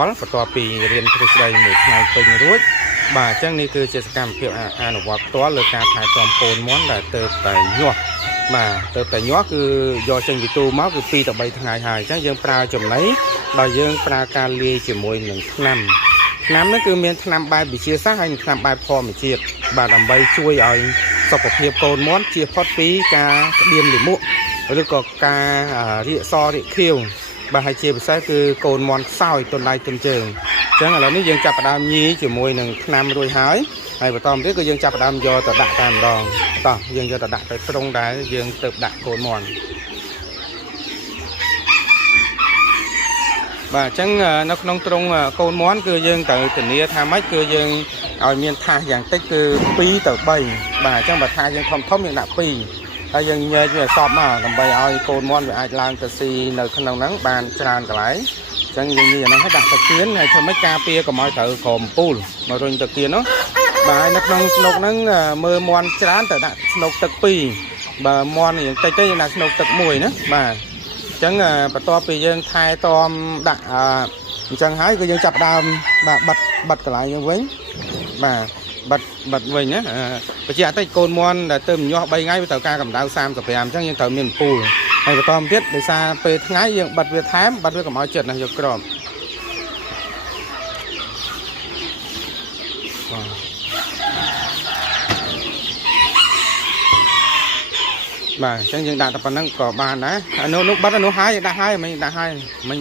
បន្ទាប់ពីរៀនទ្រឹស្ដីមួយថ្ងៃពេញរួចបាទអញ្ចឹងនេះគឺជាសកម្មភាពអនុវត្តផ្ទាល់លើការថែទាំកូនមាន់ដែលទៅតែញាស់បាទទៅតែញាស់គឺយកចេញពីទូមកគឺ2ទៅ3ថ្ងៃហើយអញ្ចឹងយើងប្រើចំណីដោយយើងប្រើការលាយជាមួយនឹងថ្នាំនេះគឺមានថ្នាំបែបវិទ្យាសាស្ត្រហើយនិងថ្នាំបែបធម្មជាតិបាទដើម្បីជួយឲ្យសុខភាពកូនមាន់ជៀសផុតពីការក្តៀមលាមកឬក៏ការរាកសរាកខៀវបាទហើយជាពិសេសគឺកូនមាន់ខ្សោយទន់ដៃទន់ជើងអញ្ចឹងឥឡូវនេះយើងចាប់ផ្ដើមញីជាមួយនឹងថ្នាំរួចហើយបន្តមកទៀតគឺយើងចាប់ផ្ដើមយកទៅដាក់តែម្ដងតោះយើងយកទៅដាក់ទៅត្រង់ដែលយើងទៅដាក់កូនមាន់បាទអញ្ចឹងនៅក្នុងត្រង់កូនមាន់គឺយើងត្រូវធានាថាម៉េចគឺយើងឲ្យមានថាសយ៉ាងតិចគឺ2ទៅ3បាទអញ្ចឹងបើថាសយើងធំយើងដាក់2ហើយយើងញែកវាសពមកដើម្បីឲ្យកូនមាន់វាអាចឡើងទៅស៊ីនៅក្នុងហ្នឹងបានច្រើនកន្លែងអញ្ចឹងយើងញីអាហ្នឹងឲ្យដាក់ទឹកទៀនហើយធ្វើម៉េចការពារកុំឲ្យត្រូវក្រោមពូលមករុញទឹកទៀននោះបាទនៅក្នុងស្នុកហ្នឹងមើលមាន់ច្រើនទៅដាក់ស្នុកទឹក2បើមាន់យ៉ាងតិចទៅយើងដាក់ស្នុកទឹក1ណាបាទអញ្ចឹងបន្ទាប់ពីយើងថែទាំដាក់អញ្ចឹងហើយគឺយើងចាប់ដើមបាទបិទកន្លែងយើងវិញបាទបិទវិញណាបញ្ជាក់តិចកូនមាន់ដែលទៅញាស់3ថ្ងៃវាត្រូវការកម្ដៅ35អញ្ចឹងយើងត្រូវមានពូលហើយបន្តមកទៀតដោយសារពេលថ្ងៃយើងបិទវាថែមបិទវាកុំឲ្យចិត្តណាយកក្របបាទអញ្ចឹងយើងដាក់តែប៉ុណ្្នឹងក៏បានដែរនោះបិទនោះហើយដាក់ហើយមិនដាក់ហើយមិញ